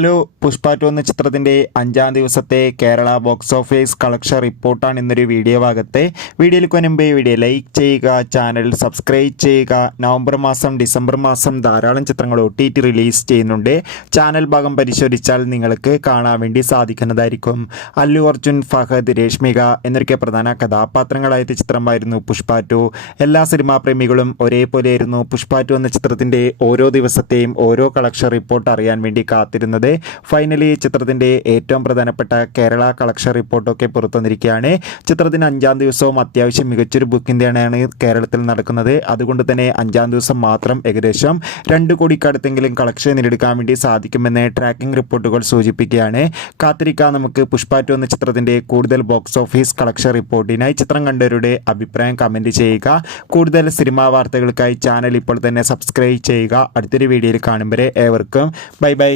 Hello, Pushpa 2 എന്ന ചിത്രത്തിൻ്റെ 5-ാം ദിവസത്തെ കേരള ബോക്സ് ഓഫീസ് കളക്ഷൻ റിപ്പോർട്ടാണ് ഇന്നൊരു വീഡിയോ ഭാഗത്തെ. വീഡിയോയിൽ മുൻപേ വീഡിയോ ലൈക്ക് ചെയ്യുക, ചാനൽ സബ്സ്ക്രൈബ് ചെയ്യുക. നവംബർ മാസം ഡിസംബർ മാസം ധാരാളം ചിത്രങ്ങൾ OTT റിലീസ് ചെയ്യുന്നുണ്ട്. ചാനൽ ഭാഗം പരിശോധിച്ചാൽ നിങ്ങൾക്ക് കാണാൻ വേണ്ടി സാധിക്കുന്നതായിരിക്കും. അല്ലു അർജുൻ, ഫഹദ്, രേഷ്മിക എന്നൊക്കെ പ്രധാന കഥാപാത്രങ്ങളായ ചിത്രമായിരുന്നു പുഷ്പ 2. എല്ലാ സിനിമാ പ്രേമികളും ഒരേപോലെയായിരുന്നു പുഷ്പ 2 എന്ന ചിത്രത്തിൻ്റെ ഓരോ ദിവസത്തെയും ഓരോ കളക്ഷൻ റിപ്പോർട്ട് അറിയാൻ വേണ്ടി കാത്തിരുന്നത്. ഫൈനലി ചിത്രത്തിൻ്റെ ഏറ്റവും പ്രധാനപ്പെട്ട കേരള കളക്ഷൻ റിപ്പോർട്ടൊക്കെ പുറത്തുവന്നിരിക്കുകയാണ്. ചിത്രത്തിന് 5-ാം ദിവസവും അത്യാവശ്യം മികച്ചൊരു ബുക്കിംഗാണ് കേരളത്തിൽ നടക്കുന്നത്. അതുകൊണ്ട് തന്നെ 5-ാം ദിവസം മാത്രം ഏകദേശം 2 കോടിക്കടുത്തെങ്കിലും കളക്ഷൻ നേടിയെടുക്കാൻ വേണ്ടി സാധിക്കുമെന്ന് ട്രാക്കിംഗ് റിപ്പോർട്ടുകൾ സൂചിപ്പിക്കുകയാണ്. കാത്തിരിക്കാം നമുക്ക് പുഷ്പ 2 എന്ന ചിത്രത്തിൻ്റെ കൂടുതൽ ബോക്സ് ഓഫീസ് കളക്ഷൻ റിപ്പോർട്ടിനായി. ചിത്രം കണ്ടവരുടെ അഭിപ്രായം കമൻറ്റ് ചെയ്യുക. കൂടുതൽ സിനിമാ വാർത്തകൾക്കായി ചാനൽ ഇപ്പോൾ തന്നെ സബ്സ്ക്രൈബ് ചെയ്യുക. അടുത്തൊരു വീഡിയോയിൽ കാണും വരെ ഏവർക്കും ബൈ ബൈ.